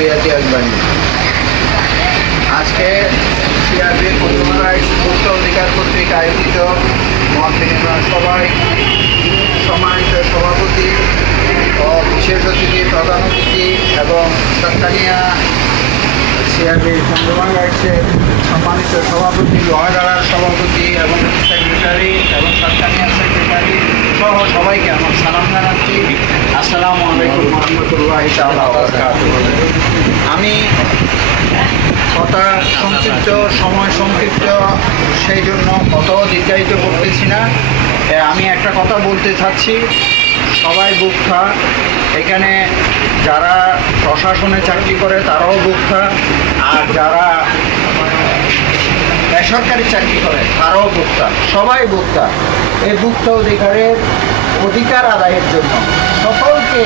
জুরিয়াতি আজমাইন। আজকে CRB consumer rights ভোক্তা অধিকার কর্তৃক আয়োজিত মত বিনিময় সভায় সম্মানিত সভাপতি ও বিশেষ অতিথি, প্রধান অতিথি এবং সাতকানিয়া সিআরবি কনজিউমার রাইটসের সম্মানিত সভাপতি, লোহাগাড়ার সভাপতি এবং সেক্রেটারি এবং সাতকানিয়ার সেক্রেটারি সহ সবাইকে আমার সালাম জানাচ্ছি। আসসালামু আলাইকুম রহমতুল্লাহি তাআলা ওয়া বারাকাতুহু। আমি কথা সংক্ষিপ্ত, সময় সংক্ষিপ্ত, সেই জন্য কত দীর্ঘায়িত করতেছি না। আমি একটা কথা বলতে চাচ্ছি, সবাই বুকখা। এখানে যারা প্রশাসনে চাকরি করে তারাও বুকখা, আর যারা বেসরকারি চাকরি করে তারাও বুকখা, সবাই বুকখা। এই বুকখা অধিকার আদায়ের জন্য সকলকে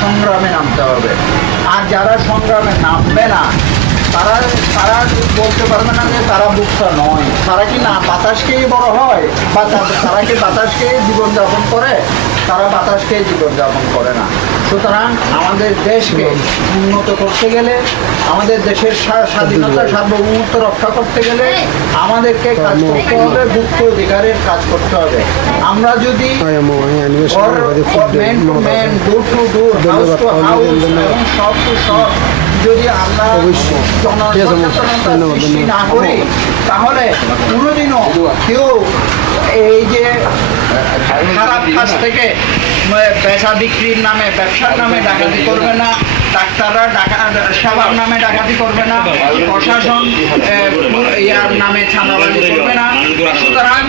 সংগ্রামে নামতে হবে। আর যারা সংগ্রামে নামবে না তারা তারা বলতে পারবে না যে তারা বুকখা নয়। তারা কি না বাতাস খেয়ে বড় হয়, বা তারা কি বাতাস খেয়ে জীবনযাপন করে? তারা বাতাস খেয়ে জীবনযাপন করে না। সুতরাং আমাদের দেশকে উন্নত করতে গেলে, আমাদের দেশের স্বাধীনতা সার্বভৌমত্ব রক্ষা করতে গেলে আমাদেরকে কাজ করতে হবে, ভুক্ত অধিকারের কাজ করতে হবে। আমরা যদি man to man, door to door, house to house এবং সব টু সব যদি আমরা জনসচেতনতা সৃষ্টি না করি, তাহলে কোনোদিনও কেউ এই যে খারাপ কাজ থেকে পেশা বিক্রির নামে, ব্যবসার নামে ডাকাতি করবে না, ডাক্তাররা সেবার নামে ডাকাতি করবে না, প্রশাসন ইয়ার নামে ছানাবাজি করবে না। সুতরাং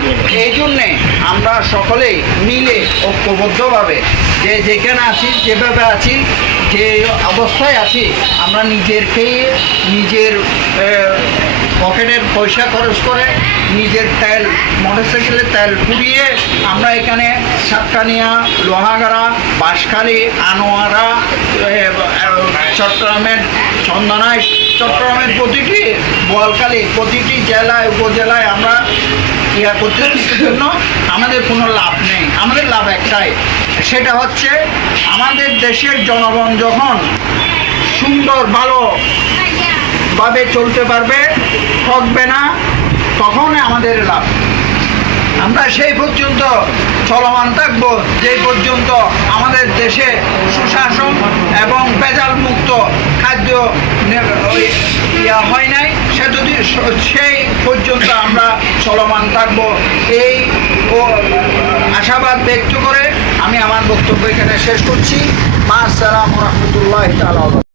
এই জন্যে আমরা সকলেই মিলে ঐক্যবদ্ধভাবে যে যেখানে আছি, যেভাবে আছি, যে অবস্থায় আছি, আমরা নিজের পকেটের পয়সা খরচ করে, নিজের তেল, মোটরসাইকেলের তেল পুড়িয়ে আমরা এখানে সাতকানিয়া, লোহাগাড়া, বাঁশখালী, আনোয়ারা, চট্টগ্রামের চন্দনায়, চট্টগ্রামের প্রতিটি, বোয়ালখালী, প্রতিটি জেলায়, উপজেলায় আমরা ইয়া করতে জন্য আমাদের কোনো লাভ নেই। আমাদের লাভ একটাই, সেটা হচ্ছে আমাদের দেশের জনগণ যখন সুন্দর ভালোভাবে চলতে পারবে, ঠকবে না, তখনই আমাদের লাভ। আমরা সেই পর্যন্ত চলমান থাকব যেই পর্যন্ত আমাদের দেশে সুশাসন এবং ভেজাল মুক্ত খাদ্য হয় নাই, সেই পর্যন্ত আমরা চলমান থাকব। এই আশাবাদ ব্যক্ত করে আমি আমার বক্তব্য এখানে শেষ করছি। আসসালামু আলাইকুম ওয়া রাহমাতুল্লাহি তাআলা।